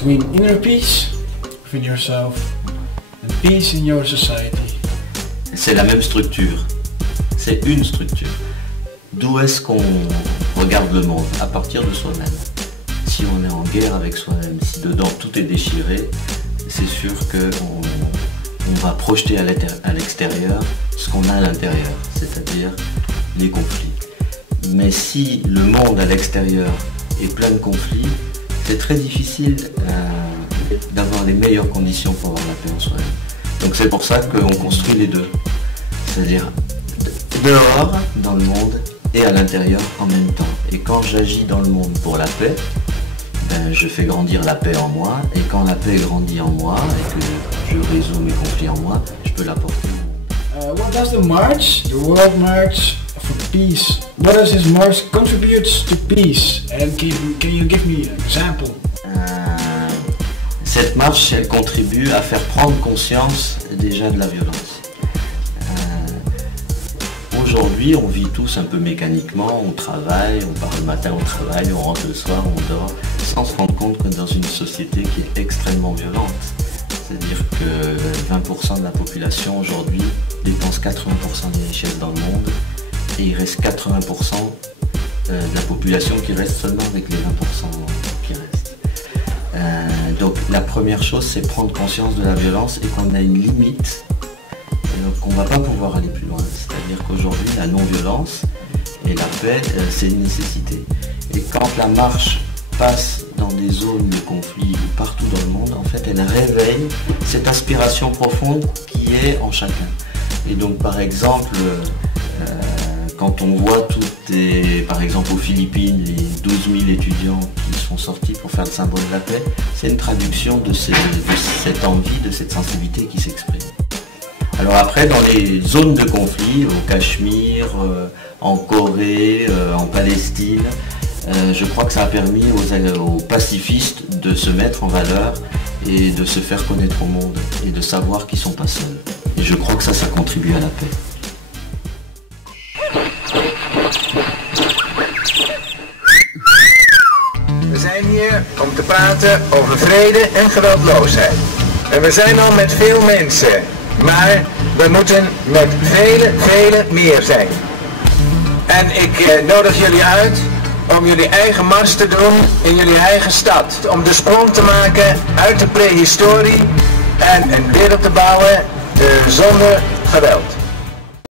between inner peace within yourself and peace in your society. C'est la même structure, c'est une structure. D'où est-ce qu'on regarde le monde? À partir de soi-même. Si on est en guerre avec soi-même, si dedans tout est déchiré, c'est sûr qu'on va projeter à l'extérieur ce qu'on a à l'intérieur, c'est-à-dire les conflits. Mais si le monde à l'extérieur est plein de conflits, c'est très difficile d'avoir les meilleures conditions pour avoir la paix en soi-même. Donc c'est pour ça qu'on construit les deux. C'est-à-dire dehors, dans le monde, et à l'intérieur en même temps. Et quand j'agis dans le monde pour la paix, je fais grandir la paix en moi. Et quand la paix grandit en moi, et que je résous mes conflits en moi, je peux l'apporter au monde. What does the World March for Peace, what does this march contribute to peace? And can you give me an example? Cette marche, elle contribue à faire prendre conscience déjà de la violence. Aujourd'hui, on vit tous un peu mécaniquement, on travaille, on part le matin au travail, on rentre le soir, on dort, sans se rendre compte qu'on est dans une société qui est extrêmement violente. C'est-à-dire que 20% de la population aujourd'hui dépense 80% des richesses dans le monde et il reste 80% de la population qui reste seulement avec les 20% qui restent. Donc la première chose, c'est prendre conscience de la violence et qu'on a une limite. Qu'on ne va pas pouvoir aller plus loin. C'est-à-dire qu'aujourd'hui, la non-violence et la paix, c'est une nécessité. Et quand la marche passe dans des zones de conflit partout dans le monde, en fait, elle réveille cette aspiration profonde qui est en chacun. Et donc, par exemple, quand on voit par exemple aux Philippines, les 12 000 étudiants qui sont sortis pour faire le symbole de la paix, c'est une traduction de cette envie, de cette sensibilité qui s'exprime. Alors après, dans les zones de conflit, au Cachemire, en Corée, en Palestine, je crois que ça a permis aux pacifistes de se mettre en valeur et de se faire connaître au monde et de savoir qu'ils ne sont pas seuls. Et je crois que ça contribue à la paix. We zijn hier om te praten over vrede en geweldloosheid. En we zijn al met veel mensen. Maar we moeten met vele meer zijn. En ik nodig jullie uit om jullie eigen mars te doen in jullie eigen stad. Om de sprong te maken uit de prehistorie en een wereld te bouwen zonder geweld.